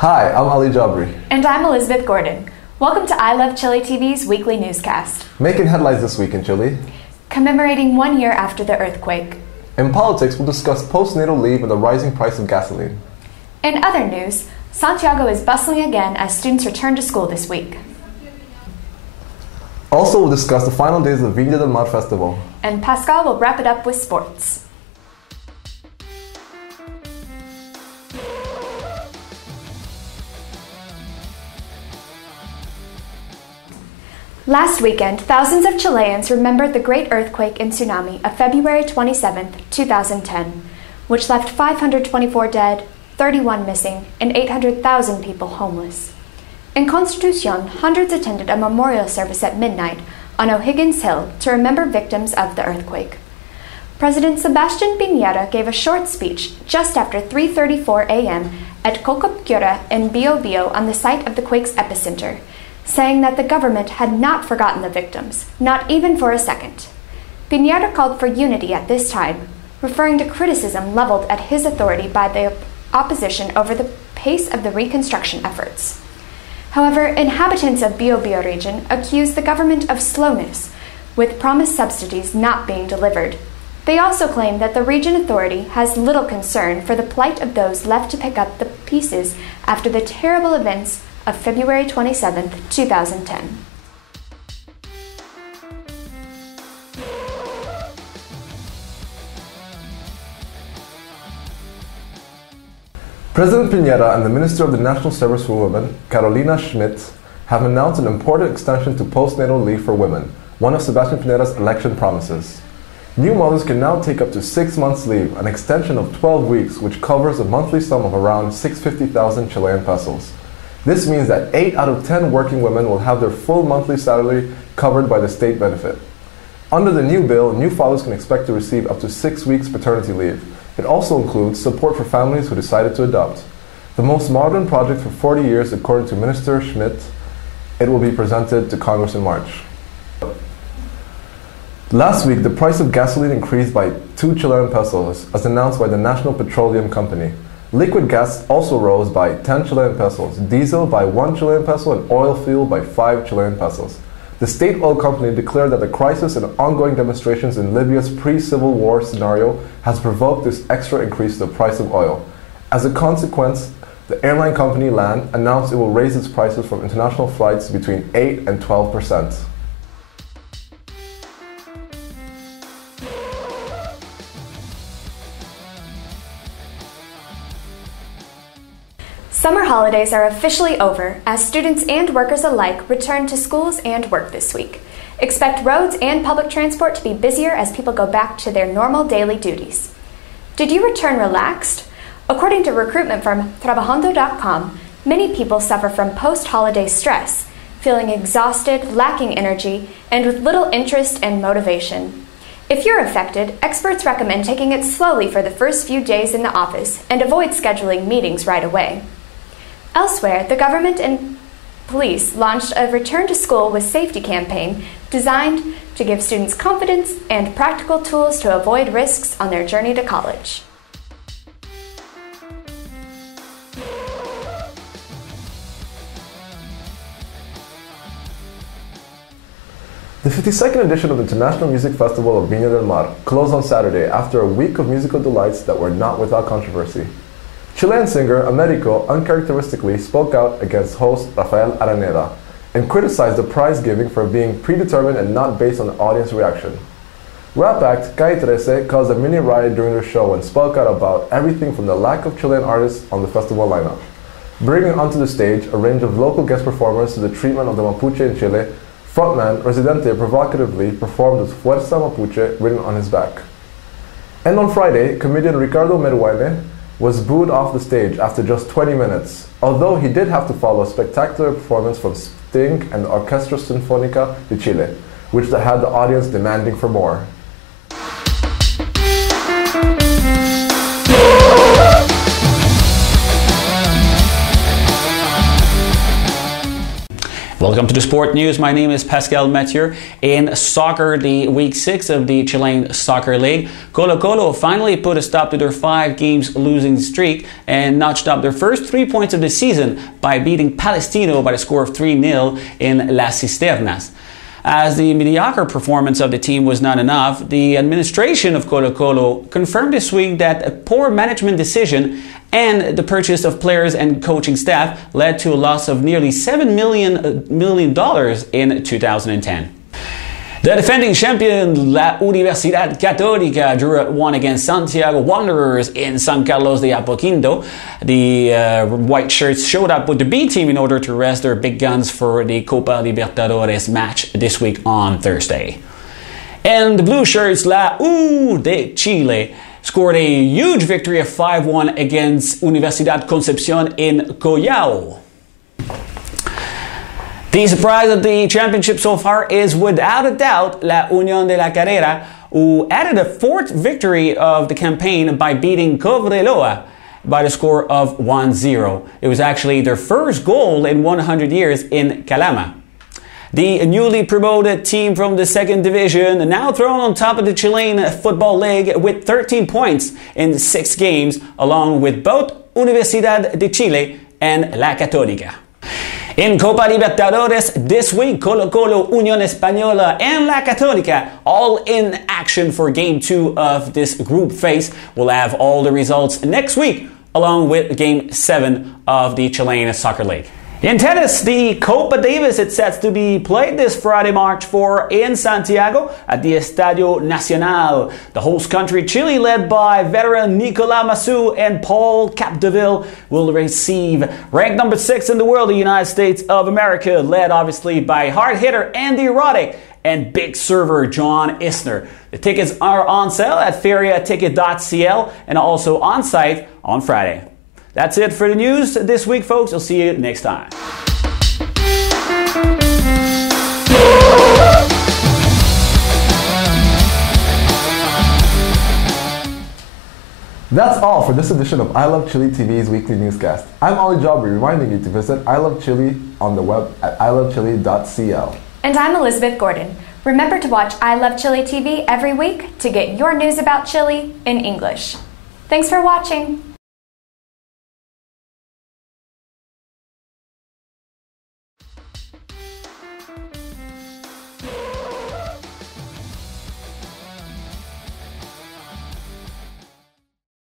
Hi, I'm Ali Jabry. And I'm Elizabeth Gordon. Welcome to I Love Chile TV's weekly newscast. Making headlines this week in Chile. Commemorating 1 year after the earthquake. In politics, we'll discuss postnatal leave and the rising price of gasoline. In other news, Santiago is bustling again as students return to school this week. Also, we'll discuss the final days of the Viña del Mar Festival. And Pascal will wrap it up with sports. Last weekend, thousands of Chileans remembered the great earthquake and tsunami of February 27, 2010, which left 524 dead, 31 missing, and 800,000 people homeless. In Constitucion, hundreds attended a memorial service at midnight on O'Higgins Hill to remember victims of the earthquake. President Sebastián Piñera gave a short speech just after 3:34 a.m. at Cocopquira in Biobío on the site of the quake's epicenter, saying that the government had not forgotten the victims, not even for a second. Piñera called for unity at this time, referring to criticism leveled at his authority by the opposition over the pace of the reconstruction efforts. However, inhabitants of Biobío region accused the government of slowness, with promised subsidies not being delivered. They also claim that the region authority has little concern for the plight of those left to pick up the pieces after the terrible events of February 27, 2010. President Piñera and the Minister of the National Service for Women, Carolina Schmidt, have announced an important extension to postnatal leave for women, one of Sebastián Piñera's election promises. New mothers can now take up to 6 months leave, an extension of 12 weeks, which covers a monthly sum of around 650,000 Chilean pesos. This means that 8 out of 10 working women will have their full monthly salary covered by the state benefit. Under the new bill, new fathers can expect to receive up to 6 weeks paternity leave. It also includes support for families who decided to adopt. The most modern project for 40 years, according to Minister Schmidt. It will be presented to Congress in March. Last week, the price of gasoline increased by 2 Chilean pesos, as announced by the National Petroleum Company. Liquid gas also rose by 10 Chilean pesos, diesel by 1 Chilean peso, and oil fuel by 5 Chilean pesos. The state oil company declared that the crisis and ongoing demonstrations in Libya's pre-civil war scenario has provoked this extra increase in the price of oil. As a consequence, the airline company LAN announced it will raise its prices from international flights between 8 and 12%. Summer holidays are officially over as students and workers alike return to schools and work this week. Expect roads and public transport to be busier as people go back to their normal daily duties. Did you return relaxed? According to recruitment firm Trabajando.com, many people suffer from post-holiday stress, feeling exhausted, lacking energy, and with little interest and motivation. If you're affected, experts recommend taking it slowly for the first few days in the office and avoid scheduling meetings right away. Elsewhere, the government and police launched a Return to School with Safety campaign designed to give students confidence and practical tools to avoid risks on their journey to college. The 52nd edition of the International Music Festival of Viña del Mar closed on Saturday after a week of musical delights that were not without controversy. Chilean singer Americo uncharacteristically spoke out against host Rafael Araneda and criticized the prize giving for being predetermined and not based on the audience reaction. Rap act Calle 13 caused a mini riot during their show and spoke out about everything from the lack of Chilean artists on the festival lineup, bringing onto the stage a range of local guest performers to the treatment of the Mapuche in Chile. Frontman Residente provocatively performed with Fuerza Mapuche written on his back. And on Friday, comedian Ricardo Meruane was booed off the stage after just 20 minutes, although he did have to follow a spectacular performance from Sting and the Orquesta Sinfónica de Chile, which had the audience demanding for more. Welcome to the Sport News. My name is Pascal Mathieu. In soccer, the week 6 of the Chilean Soccer League, Colo-Colo finally put a stop to their 5 games losing streak and notched up their first 3 points of the season by beating Palestino by the score of 3-0 in Las Cisternas. As the mediocre performance of the team was not enough, the administration of Colo-Colo confirmed this week that a poor management decision and the purchase of players and coaching staff led to a loss of nearly $7 million in 2010. The defending champion, La Universidad Católica, drew at 1 against Santiago Wanderers in San Carlos de Apoquindo. The white shirts showed up with the B team in order to rest their big guns for the Copa Libertadores match this week on Thursday. And the blue shirts, La U de Chile, scored a huge victory of 5-1 against Universidad Concepción in Collao. The surprise of the championship so far is without a doubt La Unión de la Carrera, who added a 4th victory of the campaign by beating Cobreloa by the score of 1-0. It was actually their first goal in 100 years in Calama. The newly promoted team from the 2nd division, now thrown on top of the Chilean Football League with 13 points in 6 games, along with both Universidad de Chile and La Católica. In Copa Libertadores this week, Colo-Colo, Unión Española and La Católica all in action for Game 2 of this group phase. We'll have all the results next week, along with Game 7 of the Chilean Soccer League. In tennis, the Copa Davis is set to be played this Friday, March 4 in Santiago at the Estadio Nacional. The host country, Chile, led by veteran Nicolas Massu and Paul Capdeville, will receive ranked number 6 in the world, the United States of America, led obviously by hard hitter Andy Roddick and big server John Isner. The tickets are on sale at feriaticket.cl and also on site on Friday. That's it for the news this week, folks. I'll see you next time. That's all for this edition of I Love Chile TV's weekly newscast. I'm Jabry, reminding you to visit I Love Chile on the web at ilovechile.cl. And I'm Elizabeth Gordon. Remember to watch I Love Chile TV every week to get your news about Chile in English. Thanks for watching.